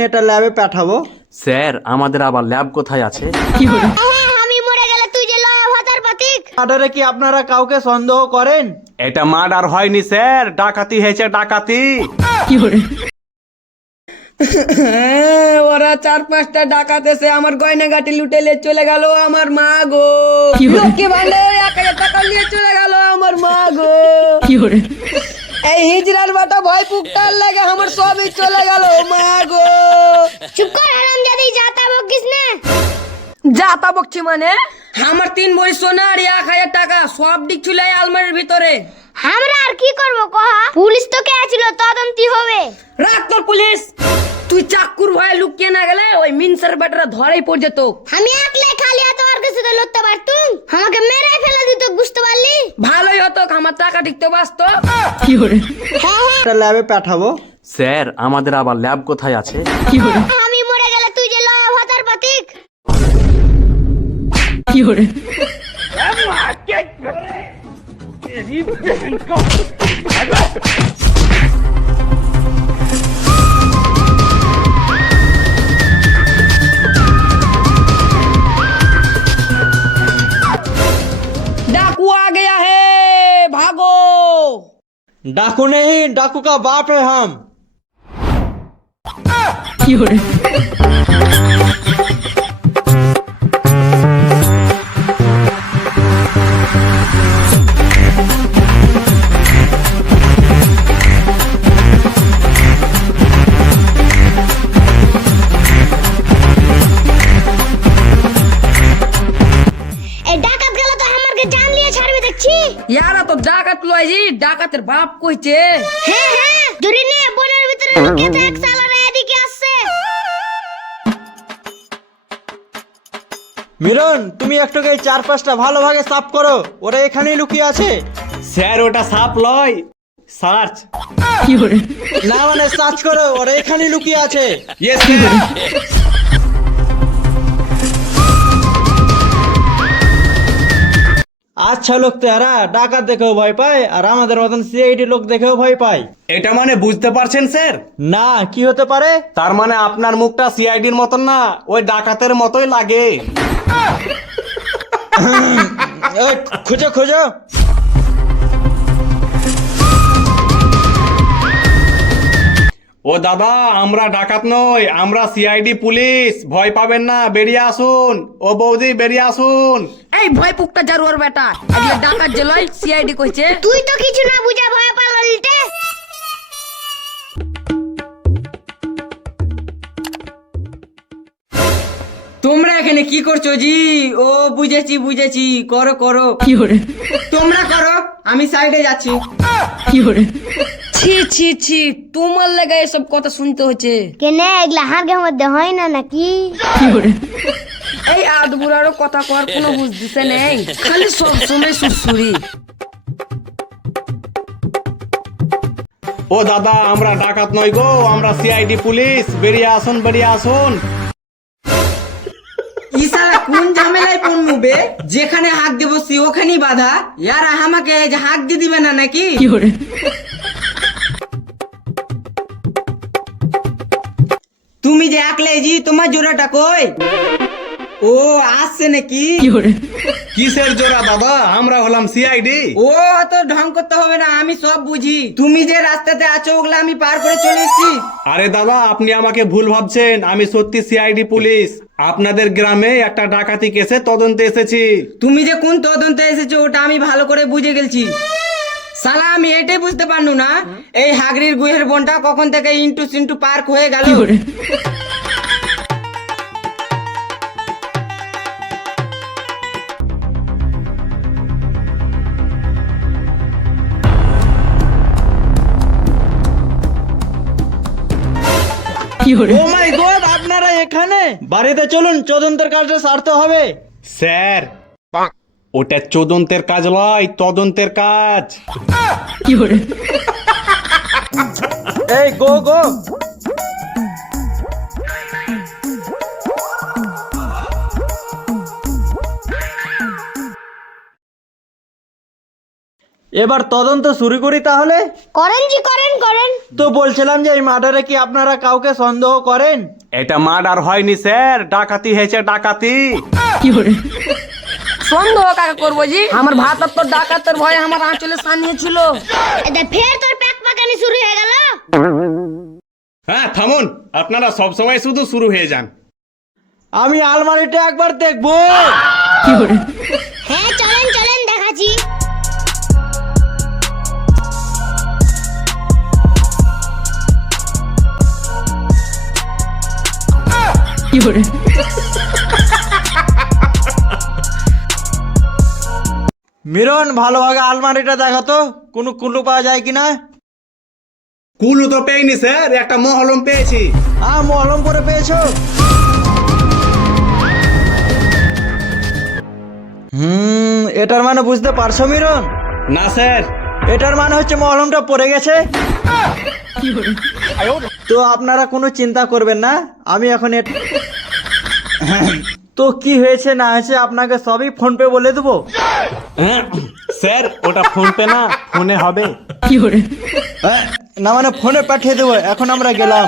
এটা ল্যাবে পাঠাবো। স্যার আমাদের আবার ল্যাব কোথায় আছে? আমি মরে গেলে তুই যে লয়া ভাতার প্রতীক। মার্ডারে কি আপনারা কাউকে সন্দেহ করেন? এটা মার্ডার হয়নি স্যার, ডাকাতি হয়েছে, ডাকাতি। ওরা 4-5টা ডাকাত এসে আমার গয়নাগাটি লুটে নিয়ে চলে গেল। আমার মা গো, লক্ষ্মী ভান্ডারে 1000 টাকা নিয়ে চলে গেল। আমার মা গো, এই হিজড়ার বাটা ভয় পুকটার লাগে আমার সবই চলে গেল। মা গো, চুপ কর হারামজাদি, যাতা বকিস না। যাতা বকছি মানে? আমার 3 ভরি সোনা আর 1000 টাকা সব দিক ছিল এই আলমারির ভিতরে। আমরা আর কি করব কহা? পুলিশ তো কে ছিল, তদন্তি হবে। রাখ তোর পুলিশ। তুই চাকুর ভয়ে লুকিয়ে না গেলে ওই মিনসার বেটারা ধরেই পড়ে যেত। আমি একলাই খালি হাতে ওর কাছে তো লড়তে পারতুম, আমাকে মেরে ফেলে দিত, বুঝতে পারলি? ভালোই হতো, আমার টাকা টিকতে বাঁচতো। এটা ল্যাবে পাঠাবো। স্যার আমাদের আবার ল্যাব কোথায় আছে? আমি মরে গেলে তুই যে লয়া ভাতার প্রতীক। डाकू आ गया है, भागो। डाकू नहीं, डाकू का बाप है हम। এই ডাকাত গেল তো আমাকে জান লিয়ে ছাড়বে দেখছি। यारा तो डाकत लय जी, डाकतेर बाप কইছে। হ্যাঁ হ্যাঁ, ধরে নে, বনের ভিতরে লুকিয়ে তো এক সালারে এদিকে আসছে। মিলন, তুমি একটুকে 4-5টা ভালো ভাগে সাফ করো, ওরা এখানেই লুকিয়ে আছে। স্যার ওটা সাপ লয়, সার্চ। না মানে সার্চ করো, ওরা এখানেই লুকিয়ে আছে। Yes sir. আচ্ছা লোক তো এরা ডাকাত দেখেও ভয় পায়, আর আমাদের মতন সিআইডি লোক দেখেও ভয় পায়। এটা মানে বুঝতে পারছেন স্যার? না, কি হতে পারে? তার মানে আপনার মুখটা সিআইডির মতন না, ওই ডাকাতের মতোই লাগে। এই, খুঁজো খুঁজো। ও দাদা, আমরা ডাকাত নই, আমরা সিআইডি পুলিশ। ভয় পাবেন না, বেরিয়ে আসুন। ও বৌদি বেরিয়ে আসুন। এই ভয় পুকটা জারুয়ার বেটা, এগুলো ডাকাত যে লয়, সিআইডি কইছে। তুই তো কিছু না বুঝা ভয় পালালিতে। তোমরা এখানে কি করছো জি? ও বুঝেছি বুঝেছি, করো করো। তোমরা করো, আমি সাইডে যাচ্ছি। ছি ছি ছি, তোমার লাগা এসব কথা শুনতে হচ্ছে। কেনে এগুলা হাড়ের মধ্যে হয় না নাকি? এই আদবুলারও কথা কর কোনো বুঝ দিছে নেই, খালি সব সময় সুরসুরি। ও দাদা, আমরা ডাকাত নই গো, আমরা সিআইডি পুলিশ। বেরিয়ে আসুন, বেরিয়ে আসুন। ইসারা কোন ঝামেলায় পড়নু বে? যেখানে হাক দেব সে ওখানেই বাধা। ইয়ার আমাকে যে হাক দিয়ে দিবে না নাকি? তুমি যে একলাই জি, তোমার জোড়াটা কই? ও আসছে নাকি? কিসের জোড়া দাদা? আমরা হলাম সিআইডি। ও তো ঢং করতে হবে না, আমি সব বুঝি। তুমি যে রাস্তাতে আছো ওগুলা আমি পার করে চলে এসেছি। আরে দাদা, আপনি আমাকে ভুল ভাবছেন, আমি সত্যি সিআইডি পুলিশ। আপনাদের গ্রামে একটা ডাকাতি কেসে তদন্তে এসেছি। তুমি যে কোন তদন্তে এসেছো ওটা আমি ভালো করে বুঝে গেছি। সালা আমি এটাই বুঝতে পারনু না, এই হাগরির গুহের বনটা কখন থেকে ইন্টু সিন্টু পার্ক হয়ে গেল। ও মাই গড, আপনারা এখানে? বাড়িতে চলুন, তদন্তের কাজটা সারতে হবে। স্যার ওটা তদন্তের কাজ নয়, তদন্তের কাজ। এই গো গো। এবার তদন্ত শুরু করি তাহলে। করেন জি, করেন করেন। তো বলছিলাম যে এই মার্ডারে কি আপনারা কাউকে সন্দেহ করেন? এটা মার্ডার হয়নি স্যার, ডাকাতি হয়েছে, ডাকাতি। সন্দেহ কাকে করবো জি? আমার ভাতার তো ডাকাতের ভয়ে আমার আঁচলে সানিয়ে ছিল। এতে ফের তোর প্যাক পাকানি শুরু হয়ে গেল। হ্যাঁ থামুন, আপনারা সব সময় শুধু শুরু হয়ে যান। আমি আলমারিটা একবার দেখবো। হ্যাঁ চলেন চলেন দেখাচ্ছি। মিরন, ভালোভাবে আলমারিটা দেখাতো, কোনো কুলু পাওয়া যায় কিনা। কুলু তো পেইনি স্যার, একটা মহলম পেয়েছি। মলম করে পেয়েছো? এটার মানে বুঝতে পারছো মিরন? না স্যার। এটার মানে হচ্ছে মলমটা পড়ে গেছে। তো আপনারা কোনো চিন্তা করবেন না, আমি এখন তো কি হয়েছে না হয়েছে আপনাকে সবই ফোন পে বলে দেবো। স্যার ওটা ফোন পে না, ফোনে হবে। না মানে ফোনে পাঠিয়ে দেবো। এখন আমরা গেলাম।